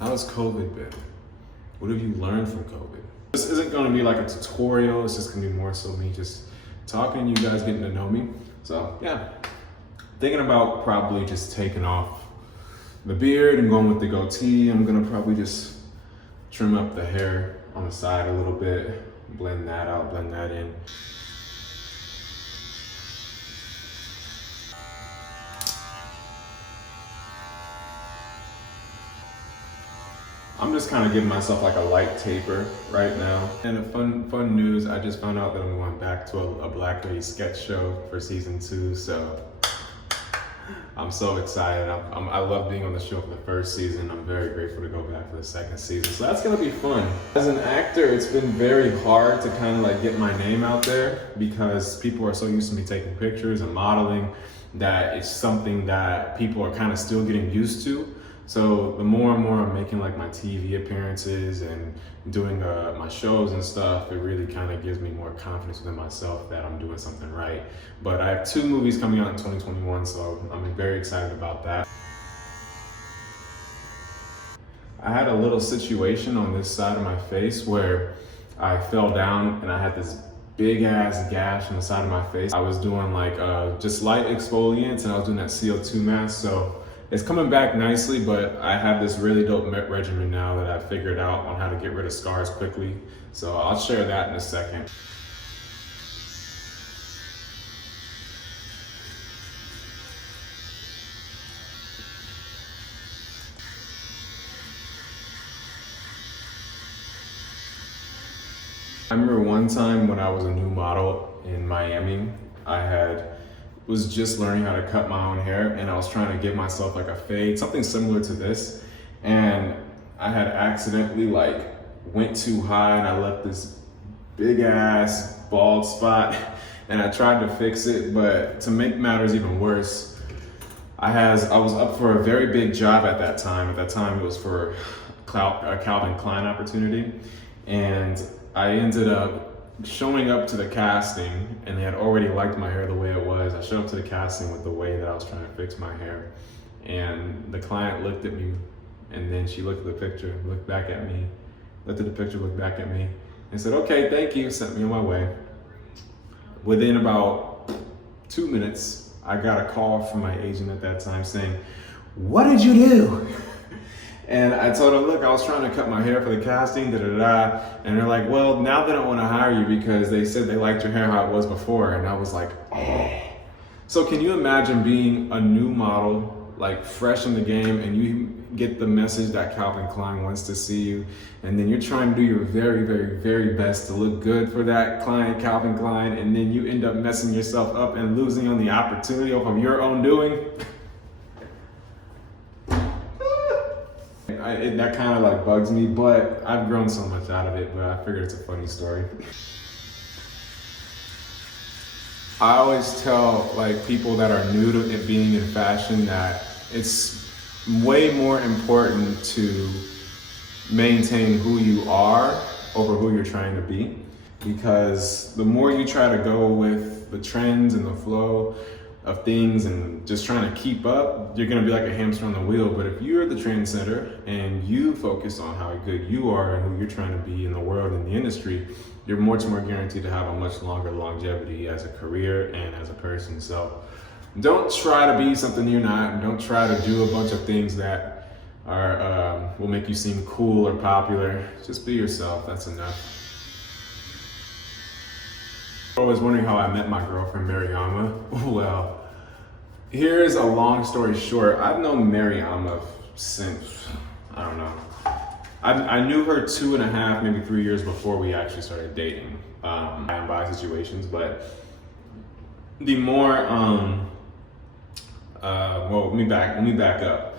How has COVID been? What have you learned from COVID? This isn't gonna be like a tutorial, it's just gonna be more so me just talking, you guys getting to know me. So yeah, thinking about probably just taking off the beard and going with the goatee. I'm gonna probably just trim up the hair on the side a little bit, blend that out, blend that in. I'm just kind of giving myself like a light taper right now. And a fun news, I just found out that I'm going back to a Black Lady sketch show for season 2, so I'm so excited. I love being on the show for the first season. I'm very grateful to go back for the second season, so that's gonna be fun. As an actor, it's been very hard to kind of like get my name out there because people are so used to me taking pictures and modeling that it's something that people are kind of still getting used to. So the more and more I'm making like my TV appearances and doing my shows and stuff, it really kind of gives me more confidence within myself that I'm doing something right. But I have 2 movies coming out in 2021, so I'm very excited about that. I had a little situation on this side of my face where I fell down and I had this big ass gash on the side of my face. I was doing like just light exfoliants and I was doing that CO2 mask. So it's coming back nicely, but I have this really dope regimen now that I figured out on how to get rid of scars quickly. So I'll share that in a second. I remember one time when I was a new model in Miami, was just learning how to cut my own hair, and I was trying to give myself like a fade, something similar to this. And I had accidentally like went too high and I left this big ass bald spot and I tried to fix it, but to make matters even worse, I was up for a very big job at that time. At that time it was for a Calvin Klein opportunity, and I ended up showing up to the casting and they had already liked my hair the way it was. I showed up to the casting with the way that I was trying to fix my hair, and the client looked at me and then she looked at the picture, looked back at me, looked at the picture, looked back at me and said, "Okay, thank you," sent me on my way. Within about 2 minutes, I got a call from my agent at that time saying, "What did you do?" And I told them, "Look, I was trying to cut my hair for the casting, da-da-da." And they're like, "Well, now they don't want to hire you because they said they liked your hair how it was before." And I was like, oh. So can you imagine being a new model, like fresh in the game, and you get the message that Calvin Klein wants to see you, and then you're trying to do your very, very, very best to look good for that client, Calvin Klein, and then you end up messing yourself up and losing on the opportunity of your own doing? That kind of like bugs me, but I've grown so much out of it, but I figured it's a funny story. I always tell like people that are new to it being in fashion that it's way more important to maintain who you are over who you're trying to be, because the more you try to go with the trends and the flow of things and just trying to keep up, you're gonna be like a hamster on the wheel. But if you're the trendsetter and you focus on how good you are and who you're trying to be in the world and the industry, you're much more guaranteed to have a much longer longevity as a career and as a person. So don't try to be something you're not, and don't try to do a bunch of things that are will make you seem cool or popular. Just be yourself, that's enough. I was wondering how I met my girlfriend, Mariama. Well, here's a long story short. I've known Mariama since, I don't know. I knew her 2.5, maybe 3 years before we actually started dating. By situations, but the more, well, let me back up.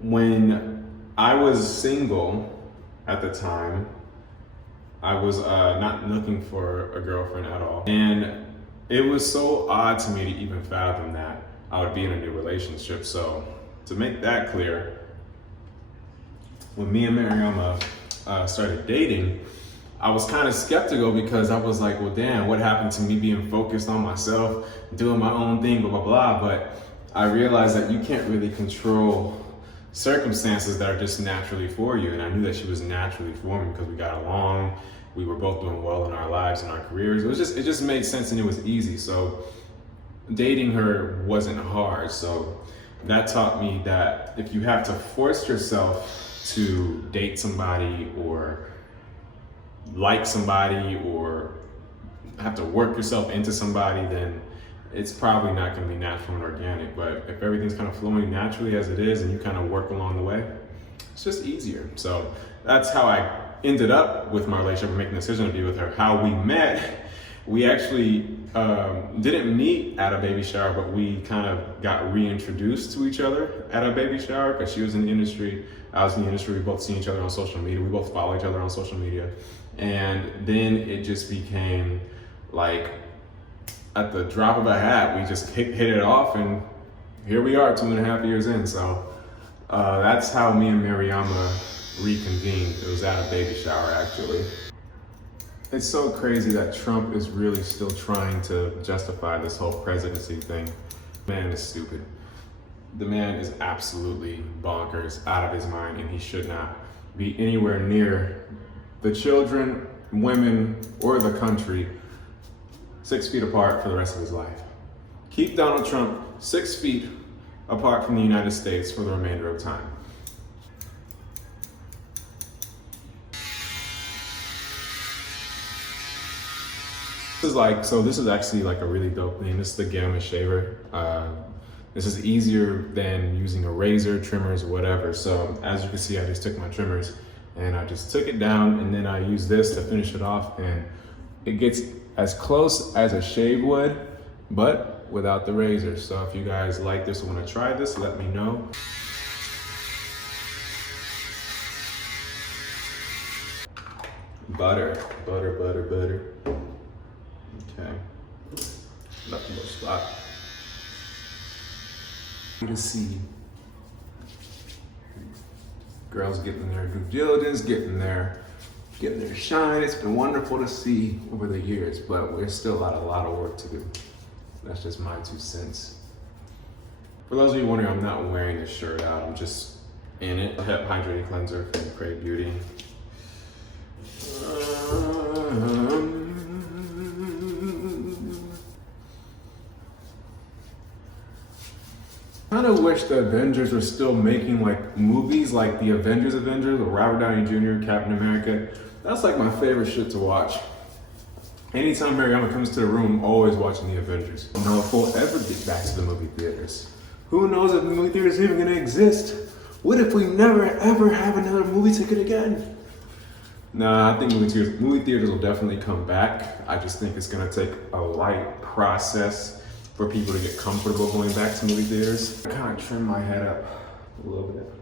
When I was single at the time, I was not looking for a girlfriend at all. And it was so odd to me to even fathom that I would be in a new relationship. So to make that clear, when me and Mariama started dating, I was kind of skeptical because I was like, well, damn, what happened to me being focused on myself, doing my own thing, blah, blah, blah. But I realized that you can't really control circumstances that are just naturally for you. And I knew that she was naturally for me because we got along. We were both doing well in our lives and our careers. It just made sense and it was easy. So dating her wasn't hard. So that taught me that if you have to force yourself to date somebody or like somebody or have to work yourself into somebody, then it's probably not going to be natural and organic. But if everything's kind of flowing naturally as it is and you kind of work along the way, it's just easier. So that's how I ended up with my relationship and making the decision to be with her. How we met, we actually didn't meet at a baby shower, but we kind of got reintroduced to each other at a baby shower because she was in the industry, I was in the industry. We both see each other on social media. We both follow each other on social media. And then it just became like at the drop of a hat, we just hit it off, and here we are 2.5 years in. So that's how me and Mariama reconvened. It was at a baby shower, actually. It's so crazy that Trump is really still trying to justify this whole presidency thing. Man is stupid. The man is absolutely bonkers, out of his mind, and he should not be anywhere near the children, women, or the country 6 feet apart for the rest of his life. Keep Donald Trump 6 feet apart from the United States for the remainder of time. This is actually like a really dope thing. This is the Gamma shaver. This is easier than using a razor, trimmers, whatever. So as you can see, I just took my trimmers and I just took it down, and then I use this to finish it off, and it gets as close as a shave would, but without the razor. So if you guys like this or want to try this, let me know. Butter. Okay. Nothing but spot. To see girls getting their due diligence, getting their shine. It's been wonderful to see over the years, but we're still got a lot of work to do. That's just my 2 cents. For those of you wondering, I'm not wearing this shirt out. I'm just in it. Hep Hydrating Cleanser from Krave Beauty. I kind of wish the Avengers were still making like movies like the Avengers with Robert Downey Jr., Captain America. That's like my favorite shit to watch. Anytime Mariama comes to the room, I'm always watching the Avengers. I don't know if we'll ever get back to the movie theaters. Who knows if the movie theaters are even gonna exist? What if we never ever have another movie ticket again? Nah, I think movie theaters will definitely come back. I just think it's gonna take a light process for people to get comfortable going back to movie theaters. I kind of trim my head up a little bit.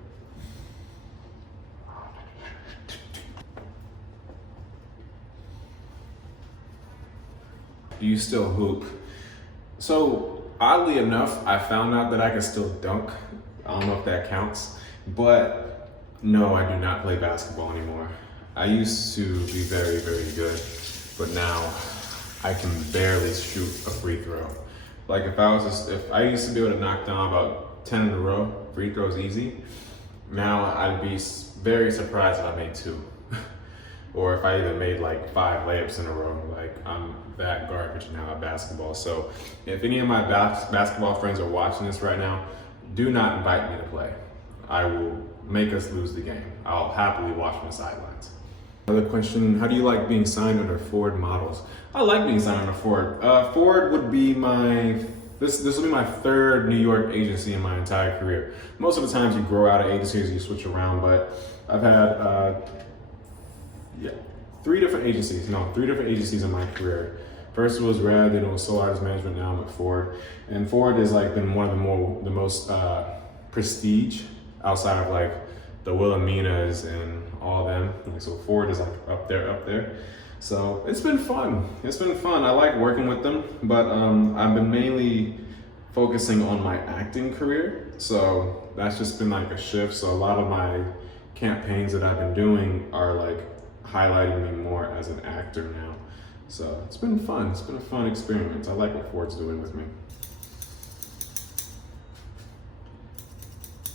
Do you still hoop? So oddly enough, I found out that I can still dunk. I don't know if that counts, but no, I do not play basketball anymore. I used to be very, very good, but now I can barely shoot a free throw. Like if I used to be able to knock down about 10 in a row, free throws easy. Now I'd be very surprised if I made 2. Or if I even made like 5 layups in a row. Like I'm that garbage now at basketball. So if any of my basketball friends are watching this right now, do not invite me to play. I will make us lose the game. I'll happily watch from the sidelines. Another question, how do you like being signed under Ford models? I like being signed under Ford. Ford would be this will be my 3rd New York agency in my entire career. Most of the times you grow out of agencies, you switch around, but I've had 3 different agencies in my career. First was Red, then it was Soul Artist Management, now I'm at Ford. And Ford has like been one of the most prestige outside of like the Wilhelminas and all them. So Ford is like up there. So it's been fun. I like working with them, but I've been mainly focusing on my acting career. So that's just been like a shift. So a lot of my campaigns that I've been doing are like highlighting me more as an actor now. So it's been fun. It's been a fun experience. I like what Ford's doing with me.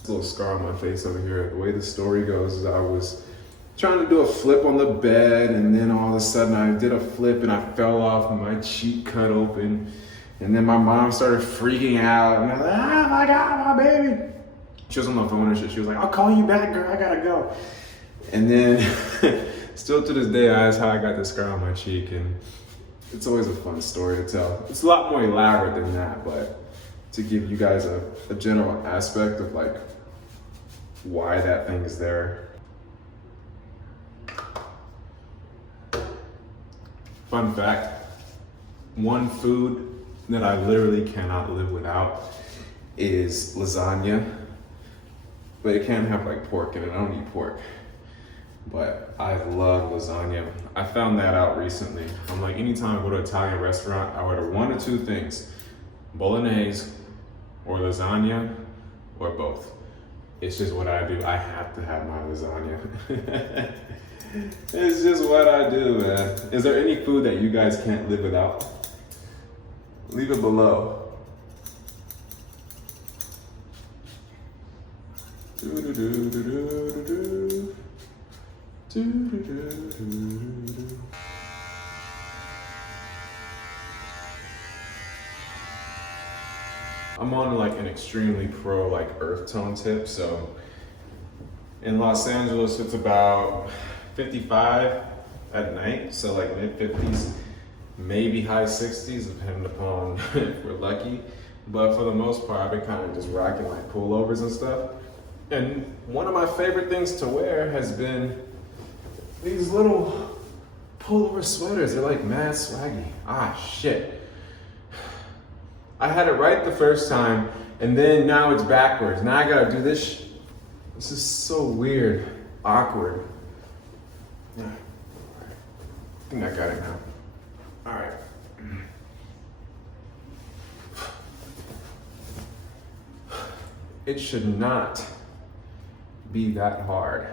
little scar on my face over here. The way the story goes is I was trying to do a flip on the bed, and then all of a sudden I did a flip and I fell off and my cheek cut open. And then my mom started freaking out, and I was like, oh my God, my baby. She was on the phone and shit. She was like, I'll call you back, girl, I gotta go. And then, still to this day, that's how I got the scar on my cheek, and it's always a fun story to tell. It's a lot more elaborate than that, but to give you guys a general aspect of like why that thing is there. Fun fact, one food that I literally cannot live without is lasagna, but it can't have like pork in it. I don't eat pork, but I love lasagna. I found that out recently. I'm like, anytime I go to an Italian restaurant, I order one or two things, bolognese or lasagna or both. It's just what I do. I have to have my lasagna. It's just what I do, man. Is there any food that you guys can't live without? Leave it below. I'm on like an extremely pro like earth tone tip. So in Los Angeles, it's about 55 at night. So like mid 50s. Maybe high 60s, depending upon if we're lucky. But for the most part, I've been kind of just rocking like pullovers and stuff. And one of my favorite things to wear has been these little pullover sweaters. They're like mad swaggy. Ah, shit. I had it right the first time, and then now it's backwards. Now I gotta do this. This is so weird, awkward. Yeah. I think I got it now. All right. It should not be that hard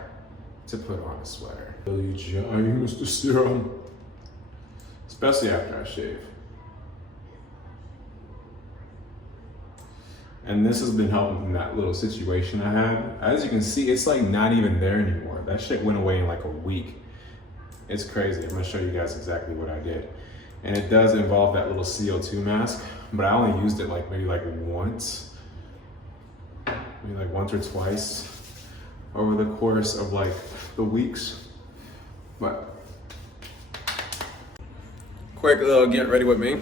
to put on a sweater. Really giant, Mr. Serum. Especially after I shave. And this has been helping from that little situation I had. As you can see, it's like not even there anymore. That shit went away in like a week. It's crazy. I'm gonna show you guys exactly what I did. And it does involve that little CO2 mask, but I only used it like maybe like once or twice over the course of like the weeks. But quick little get ready with me.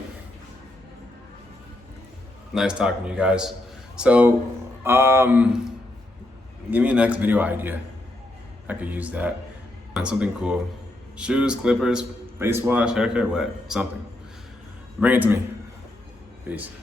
Nice talking to you guys. So, give me a next video idea. I could use that. Find something cool. Shoes, clippers, face wash, haircut, what? Something. Bring it to me. Peace.